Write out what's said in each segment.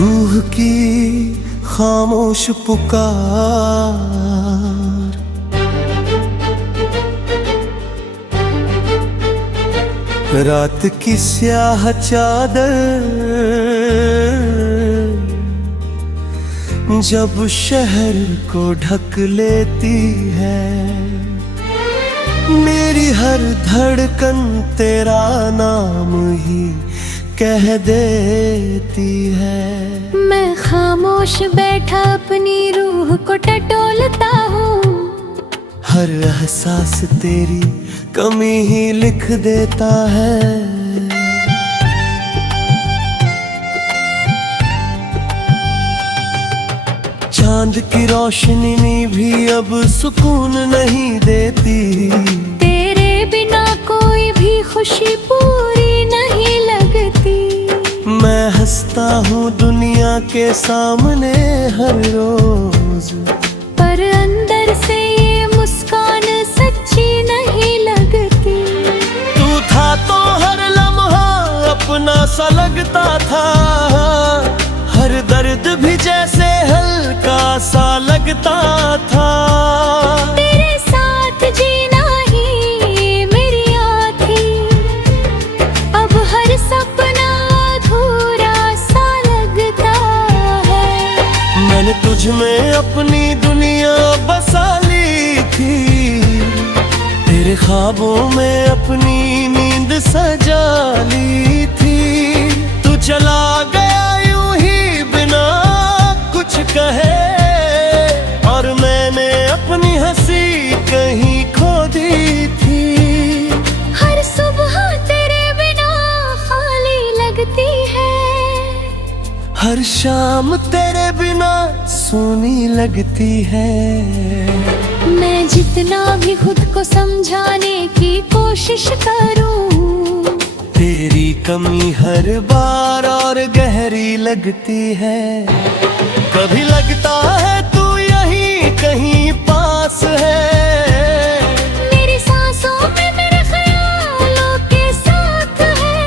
रूह की खामोश पुकार, रात की स्याह चादर जब शहर को ढक लेती है, मेरी हर धड़कन तेरा नाम ही कह देती है। मैं खामोश बैठा अपनी रूह को टटोलता हूँ, हर एहसास तेरी कमी ही लिख देता है। चांद की रोशनी भी अब सुकून नहीं देती, तेरे बिना कोई भी खुशी पूरी नहीं लगती। मैं हंसता हूँ दुनिया के सामने हर रोज, पर अंदर से ये मुस्कान सच्ची नहीं लगती। तू था तो हर लम्हा अपना सा लगता था, हर दर्द भी जैसे हल्का सा लगता था। तेरे साथ जीना ही मेरी याद थी, अब हर सपना अधूरा सा लगता है। मैंने तुझ में अपनी दुनिया बसा ली थी, तेरे ख्वाबों में अपनी नींद सजा ली थी। तू चला गया यूं ही बिना कुछ कहे, और मैंने अपनी हंसी कहीं खो दी थी। हर सुबह तेरे बिना खाली लगती है, हर शाम तेरे बिना सोनी लगती है। मैं जितना भी खुद को समझाने की कोशिश करूं, तेरी कमी हर बार और गहरी लगती है। कभी लगता है तू यहीं कहीं पास है, मेरी सांसों में मेरे ख्यालों के साथ है।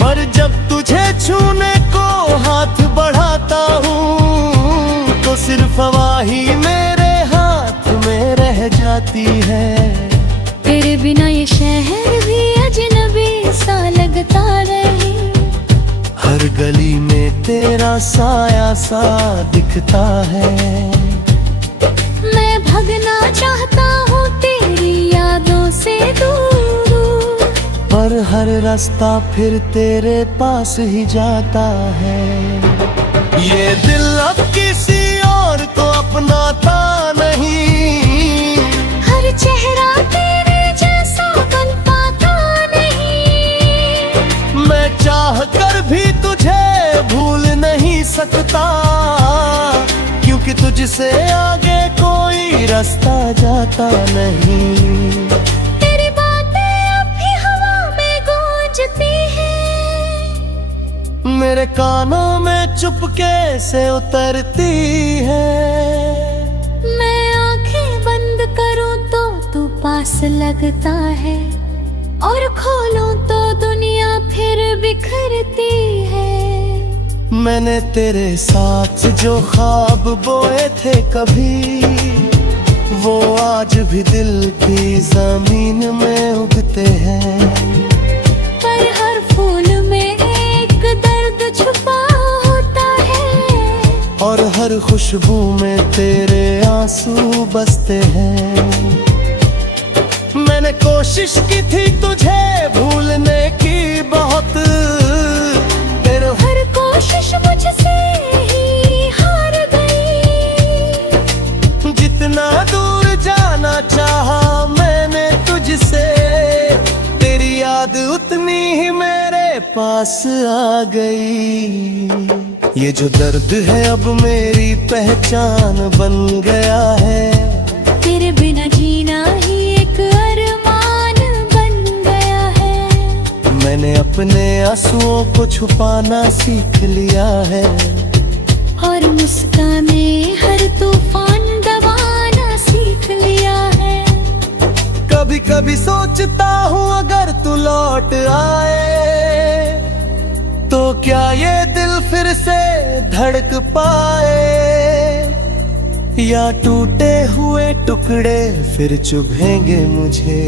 पर जब तुझे छूने को हाथ बढ़ाता हूँ, तो सिर्फ हवा ही मेरे हाथ में रह जाती है। तेरे बिना ये शहर भी अजनबी सा लगता रहे, हर गली में तेरा साया सा दिखता है। मैं भगना चाहता हूँ तेरी यादों से दूर, पर हर रास्ता फिर तेरे पास ही जाता है। ये दिल अब किसी और को अपनाता नहीं, हर चेहरा तेरे जैसा बन पाता नहीं। मैं चाह कर भी तुझे भूल नहीं सकता, क्योंकि तुझसे आगे कोई रास्ता जाता नहीं। तेरी बातें अब भी हवा में गूंजती हैं, मेरे कानों में चुपके से उतरती है। मैं आंखें बंद करूं तो तू पास लगता है, और खोलूं तो दुनिया फिर बिखरती है। मैंने तेरे साथ जो ख्वाब बोए थे कभी, वो आज भी दिल की जमीन में उगते हैं। पर हर फूल में एक दर्द छुपा होता है, और हर खुशबू में तेरे आंसू बसते हैं। मैंने कोशिश की थी तुझे भूलने की बहुत, फिर हर कोशिश मुझसे ही हार गई। जितना दूर जाना चाहा मैंने तुझसे, तेरी याद उतनी ही मेरे पास आ गई। ये जो दर्द है अब मेरी पहचान बन गया है, तेरे बिना जीना ही एक अरमान बन गया है। मैंने अपने आंसुओं को छुपाना सीख लिया है, और मुस्काने हर तूफान दबाना सीख लिया है। कभी कभी सोचता हूँ अगर तू लौट आए, तो क्या ये दिल फिर से धड़क पाए, या टूटे हुए टुकड़े फिर चुभेंगे मुझे,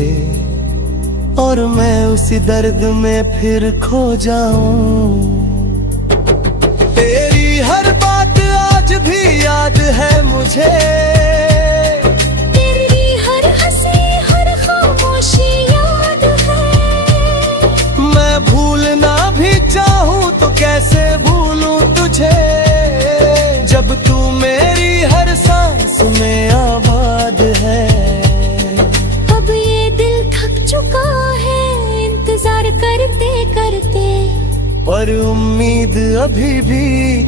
और मैं उसी दर्द में फिर खो जाऊं। तेरी हर बात आज भी याद है मुझे, तेरी हर हंसी हर खामोशी याद है। मैं भूलना भी चाहूं तो कैसे भूलूं तुझे, जब तू मेरी हर सांस में आबाद है। अब ये दिल थक चुका है इंतजार करते करते, पर उम्मीद अभी भी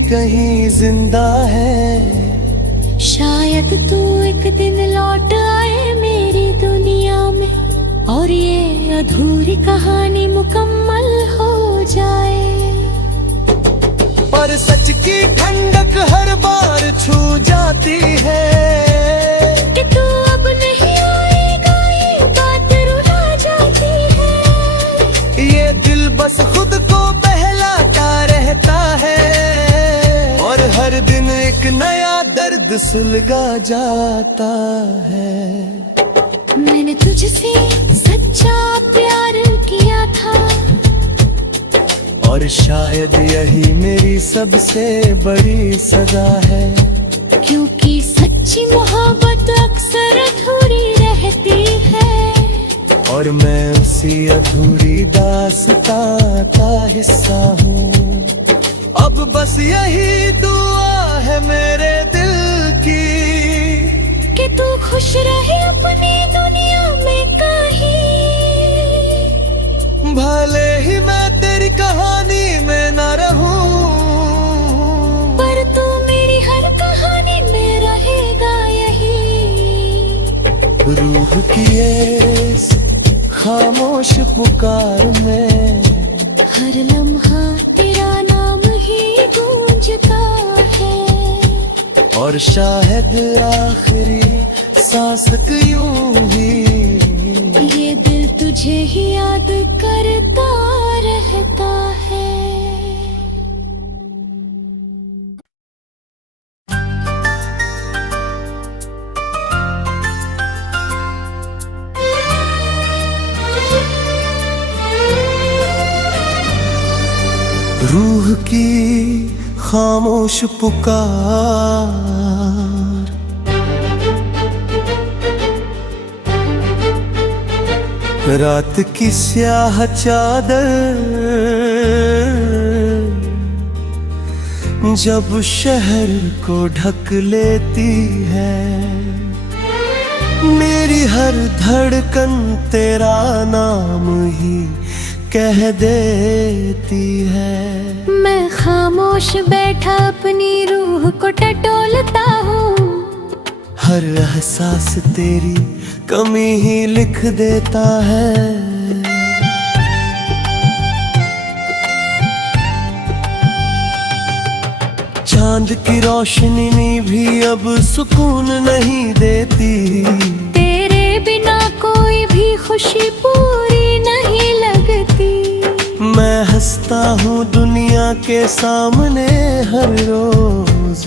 कहीं जिंदा है। शायद तू एक दिन लौट आए मेरी दुनिया में, और ये अधूरी कहानी मुकम्मल हो जाए। पर सच की ठंडक हर बार छू जाती है, कि तू अब नहीं आएगा ये बात रुला जाती है। ये दिल बस खुद को बहलाता रहता है, और हर दिन एक नया दर्द सुलगा जाता है। मैंने तुझसे सच्चा प्यार किया था, और शायद यही मेरी सबसे बड़ी सजा है, क्योंकि सच्ची मोहब्बत अक्सर अधूरी रहती है, और मैं उसी अधूरी दास्तां का हिस्सा हूँ। अब बस यही दुआ है मेरे दिल की, कि तू खुश रहे अपनी दुनिया में कहीं। भले ही मैं तेरी कहानी में न रहूं, पर तू मेरी हर कहानी में रहेगा यही। रूह की इस खामोश पुकार में हर लम्हा तेरा नाम ही गूंजता है, और शायद आखिरी सांस यूं ही ये दिल तुझे ही याद करता रहता है। रूह की खामोश पुकार, रात की स्याह चादर जब शहर को ढक लेती है, मेरी हर धड़कन तेरा नाम ही कह देती है। मैं खामोश बैठा अपनी रूह को टटोलता हूँ, हर एहसास तेरी कमी ही लिख देता है। चांद की रोशनी भी अब सुकून नहीं देती, तेरे बिना कोई भी खुशी पूरी नहीं लगती। मैं हंसता हूँ दुनिया के सामने हर रोज,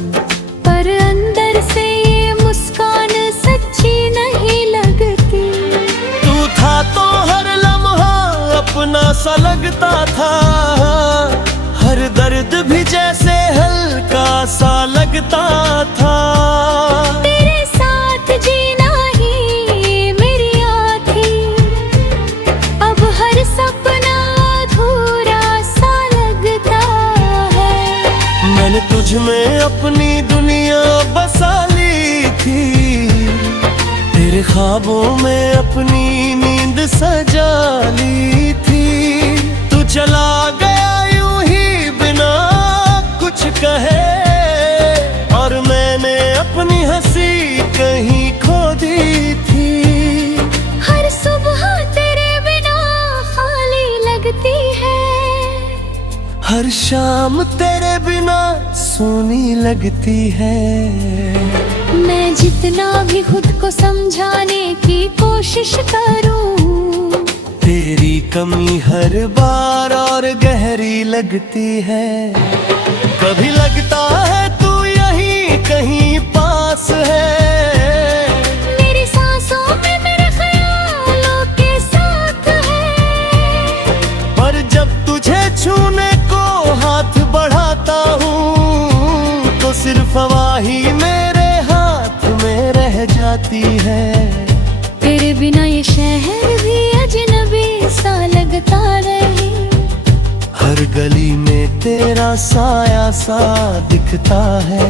पर अंदर से ये मुस्कान सच्ची नहीं लगती। तू था तो हर लम्हा अपना सा लगता था, हर दर्द भी जैसे हल्का सा लगता था। तेरे साथ जीना ही मेरी याद थी, अब हर सपना अधूरा सा लगता है। मैंने तुझ में अपनी दुनिया बसा ली थी, तेरे ख्वाबों में अपनी नींद सजा ली थी। तू चला गया यूं ही बिना कुछ कहे, और मैंने अपनी हंसी कहीं खो दी थी। हर सुबह तेरे बिना खाली लगती है, हर शाम तेरे बिना सोनी लगती है। मैं जितना भी खुद को समझाने की कोशिश करूं, तेरी कमी हर बार और गहरी लगती है। कहीं पास है। मेरी सांसों में मेरे ख्यालों के साथ है। पर जब तुझे छूने को हाथ बढ़ाता हूँ तो सिर्फ हवा ही मेरे हाथ में रह जाती है। तेरे बिना ये शहर भी अजनबी सा लगता रहे। हर गली में तेरा साया सा दिखता है।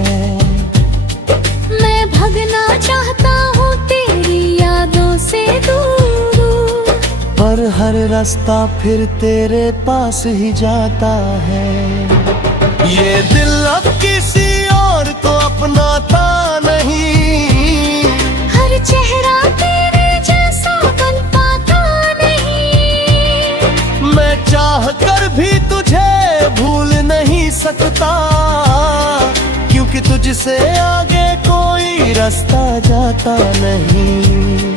मैं भगना चाहता हूँ तेरी यादों से दूर, पर हर रास्ता फिर तेरे पास ही जाता है। ये दिल अब किसी और को अपनाता नहीं। हर चेहरा तेरे जैसा बन पाता नहीं। मैं चाह कर भी तुझे भूल नहीं सकता, क्योंकि तुझसे आगे कोई रास्ता जाता नहीं।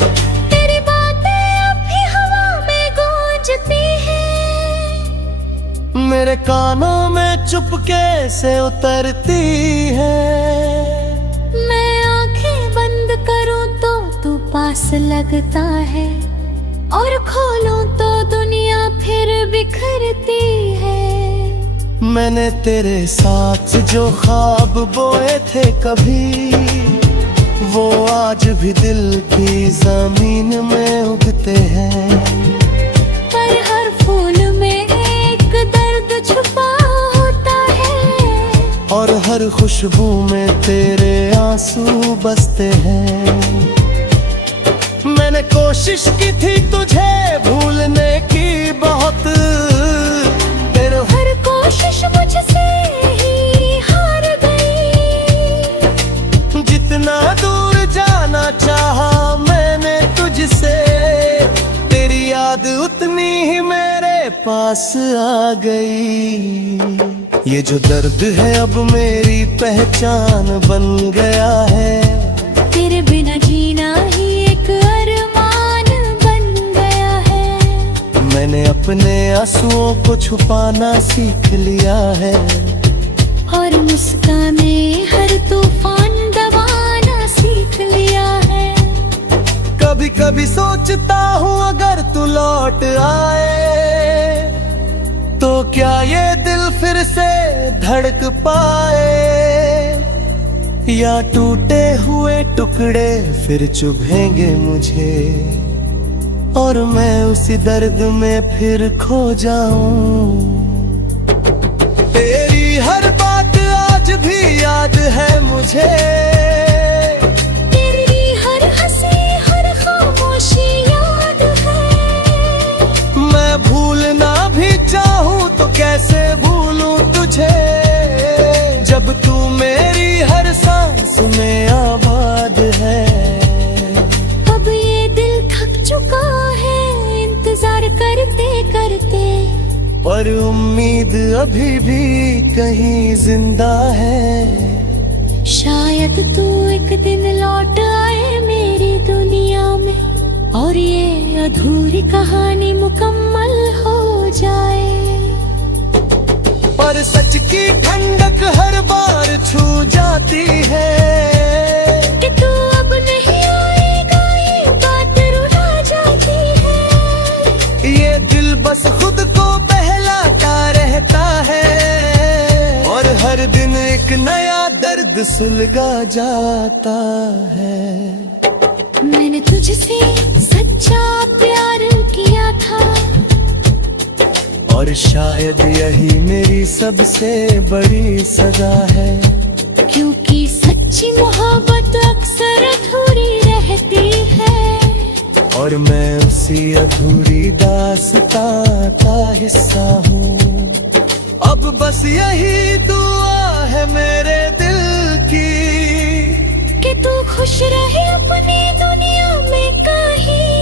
तेरी बातें अब भी हवा में गूंजती हैं। मेरे कानों में चुपके से उतरती है। मैं आंखें बंद करूं तो तू पास लगता है, और खोलूं तो दुनिया फिर बिखरती है। मैंने तेरे साथ जो ख्वाब बोए थे कभी, वो आज भी दिल की जमीन में उगते हैं। पर हर फूल में एक दर्द छुपा होता है, और हर खुशबू में तेरे आंसू बसते हैं। मैंने कोशिश की थी तुझे भूलने की बहुत, तेरे हर कोशिश मुझसे ही हार गई। जितना दूर जाना चाहा मैंने तुझसे, तेरी याद उतनी ही मेरे पास आ गई। ये जो दर्द है अब मेरी पहचान बन गया है। तेरे बिना जीना ही एक अरमान बन गया है। मैंने अपने आंसुओं को छुपाना सीख लिया है, और मुस्काने हर तूफान दबाना सीख लिया है। कभी कभी सोचता हूँ अगर तू लौट आए, तो क्या ये दिल फिर से धड़क पाए, या टूटे हुए टुकड़े फिर चुभेंगे मुझे, और मैं उसी दर्द में फिर खो जाऊं। तेरी हर बात आज भी याद है मुझे। तेरी हर हंसी हर खामोशी याद है। मैं भूलना भी चाहूं तो कैसे भूलूं तुझे, जब तू मेरी हर सांस में आबाद है। अब ये दिल थक चुका है इंतजार करते करते, पर उम्मीद अभी भी कहीं जिंदा है। शायद तू एक दिन लौट आए मेरी दुनिया में, और ये अधूरी कहानी मुकम्मल हो जाए। पर सच की ठंडक हर बार छू जाती है, कि तू अब नहीं आएगा ये बात रुला जाती है। ये दिल बस खुद को बहलाता रहता है, और हर दिन एक नया दर्द सुलगा जाता है। मैंने तुझसे सच्चा प्यार किया था, और शायद यही मेरी सबसे बड़ी सजा है। क्योंकि सच्ची मोहब्बत अक्सर अधूरी रहती है, और मैं उसी अधूरी दास्तां का हिस्सा हूँ। अब बस यही दुआ है मेरे दिल की, कि तू खुश रहे अपनी दुनिया में कहीं।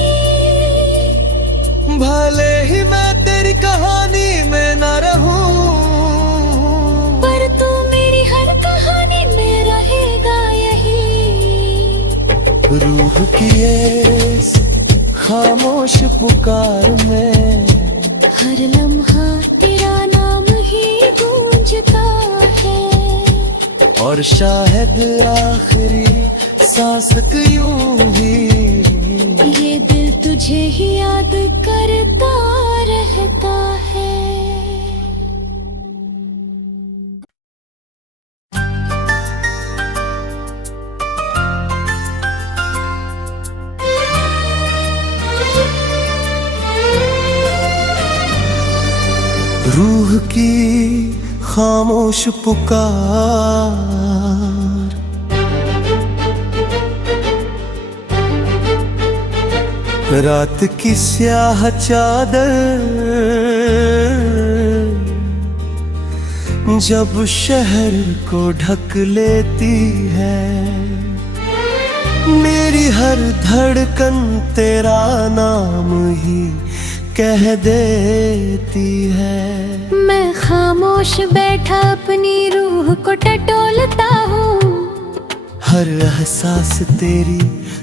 भले ही मैं तेरी कहानी में न रहूं, पर तू मेरी हर कहानी में रहेगा यही। रूह की इस खामोश पुकार में हर लम्हा तेरा नाम ही गूंजता है। और शायद आखिरी सांस यूं ही ये दिल तुझे ही याद करता रहता है। रूह की खामोश पुकार, रात की स्याह चादर जब शहर को ढक लेती है, मेरी हर धड़कन तेरा नाम ही कह देती है। मैं खामोश बैठा अपनी रूह को टटोलता हूँ, हर एहसास तेरी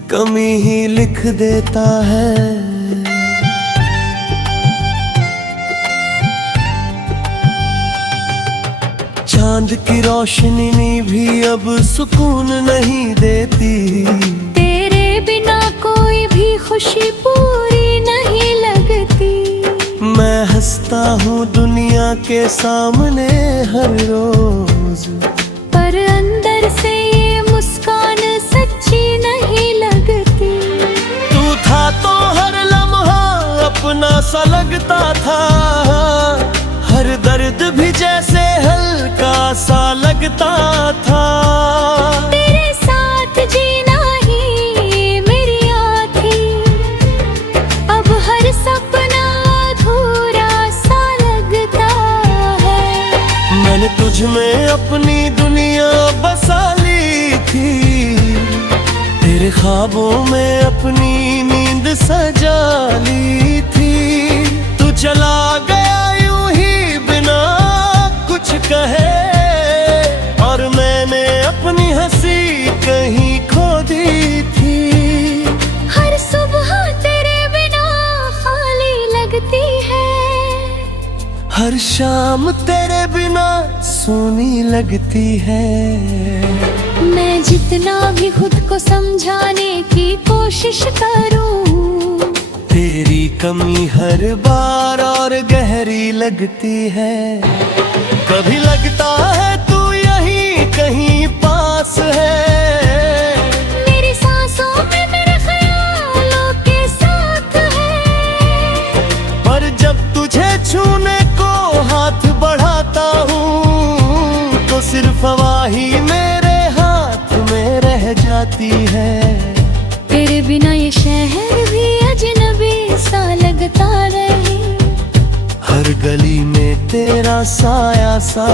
कमी ही लिख देता है। चांद की रोशनी भी अब सुकून नहीं देती, तेरे बिना कोई भी खुशी पूरी नहीं लगती। मैं हंसता हूँ दुनिया के सामने हर रोज, पर अंदर से ये मुस्कान सच्ची नहीं लगती। तू था तो हर लम्हा अपना सा लगता था, हर दर्द भी जैसे हल्का सा लगता था। तेरे साथ जीना ही मेरी याद थी, अब हर सपना अधूरा सा लगता है। मैंने तुझ में अपनी दुनिया बसा ली थी, तेरे ख्वाबों में अपनी नींद सजा ली थी। तू चला गया यूं ही बिना कुछ कहे, और मैंने अपनी हंसी कहीं खो दी थी। हर सुबह तेरे बिना खाली लगती है, हर शाम तेरे बिना सोनी लगती है। मैं जितना भी खुद को समझाने की कोशिश करूं, तेरी कमी हर बार और गहरी लगती है। कभी लगता है तू यहीं कहीं पास है, मेरी सांसों में मेरे ख्यालों के साथ है। पर जब तुझे छूने को हाथ बढ़ाता हूँ, तो सिर्फ हवा ही मेरे हाथ में रह जाती है। तेरे बिना ये शहर भी अजनबी सा लगता रहे, हर गली में तेरा साया सा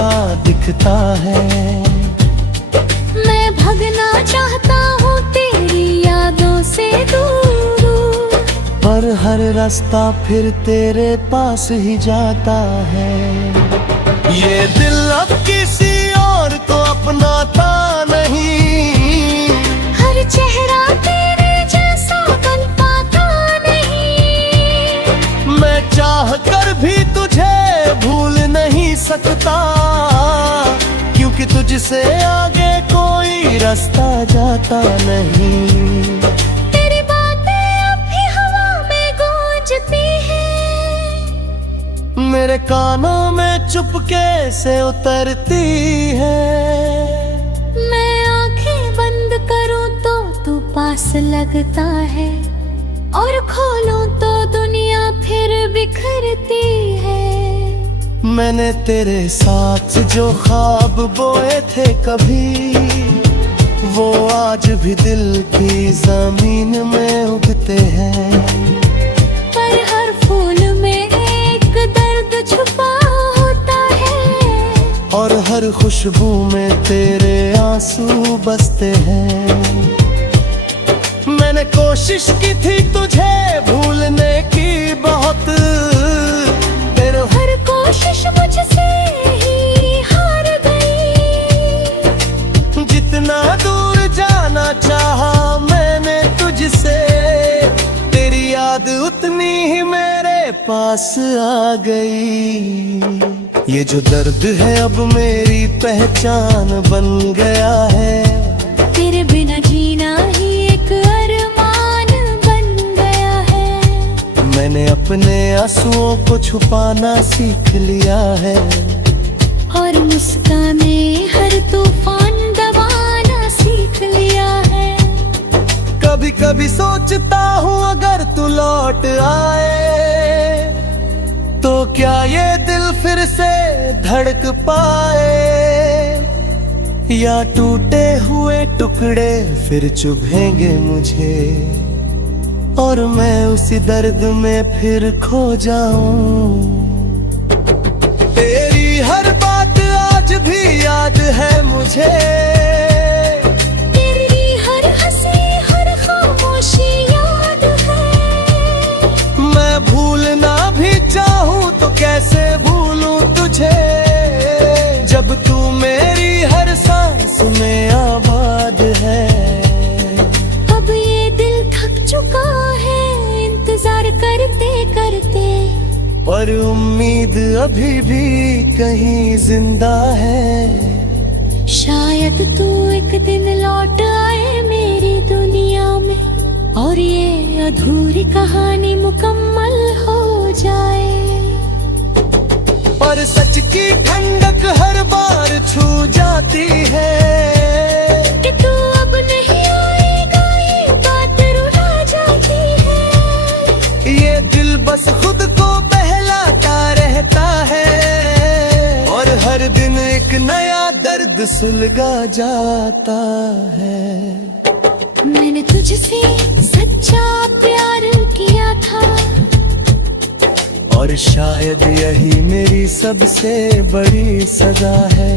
दिखता है। मैं भगना चाहता हूँ तेरी यादों से दूर, पर हर रास्ता फिर तेरे पास ही जाता है। ये दिल अब किसी और को अपनाता नहीं, हर चेहरा तेरे जैसा बन पाता नहीं। मैं चाह कर भी तुझे भूल नहीं सकता, क्योंकि तुझसे आगे कोई रास्ता जाता नहीं। तेरी बातें अब भी हवा में गूंजती हैं, मेरे कानों में चुपके से उतरती है। मैं आंखें बंद करूं तो तू पास लगता है, और खोलूं तो दुनिया फिर बिखरती है। मैंने तेरे साथ जो ख्वाब बोए थे कभी, वो आज भी दिल की जमीन में उगते हैं। पर हर फूल में एक दर्द छुपा होता है, और हर खुशबू में तेरे आंसू बसते हैं। मैंने कोशिश की थी तुझे भूलने की बहुत, तेरे हर कोशिश मुझसे ही हार गई। जितना दूर जाना चाहा मैंने तुझसे, तेरी याद उतनी ही मेरे पास आ गई। ये जो दर्द है अब मेरी पहचान बन गया है। तेरे बिना जीना ही एक अरमान बन गया है। मैंने अपने आंसुओं को छुपाना सीख लिया है, और मुस्काने हर तूफान दबाना सीख लिया है। कभी कभी सोचता हूँ अगर तू लौट आए तो क्या ये दिल फिर से धड़क पाए, या टूटे हुए टुकड़े फिर चुभेंगे मुझे और मैं उसी दर्द में फिर खो जाऊं। तेरी हर बात आज भी याद है मुझे, तेरी हर हंसी हर खामोशी याद है। मैं भूलना भी चाहूँ तो कैसे भूलूं तुझे, जब तू मेरी हर सांस में आबाद है। अब ये दिल थक चुका है इंतजार करते करते, पर उम्मीद अभी भी कहीं जिंदा है। शायद तू एक दिन लौट आए मेरी दुनिया में, और ये अधूरी कहानी मुकम्मल हो जाए। पर सच की ठंडक हर बार छू जाती है कि तू अब नहीं आएगा ये बात रुला जाती है। ये दिल बस खुद को बहलाता रहता है, और हर दिन एक नया दर्द सुलगा जाता है। मैंने तुझसे सच्चा प्यार किया था, और शायद यही मेरी सबसे बड़ी सजा है,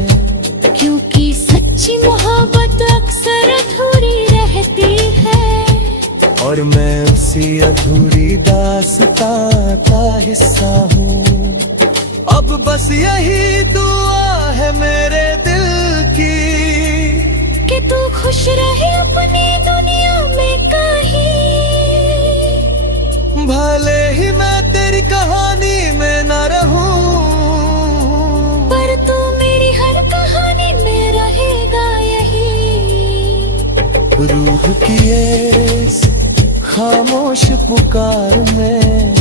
क्योंकि सच्ची मोहब्बत अक्सर अधूरी रहती है। और मैं उसी अधूरी दास्तां का हिस्सा हूँ। अब बस यही दुआ है मेरे दिल की कि तू खुश रहे अपनी दुनिया में कहीं, भले ही मैं तेरी कहानी में न रहूं, पर तू मेरी हर कहानी में रहेगा यही। रूह की इस खामोश पुकार में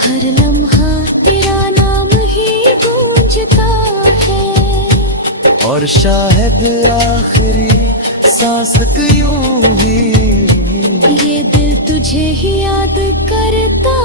हर लम्हा तेरा नाम ही गूंजता है, और शायद आखिरी सांस यूं ही ये दिल तुझे ही याद करता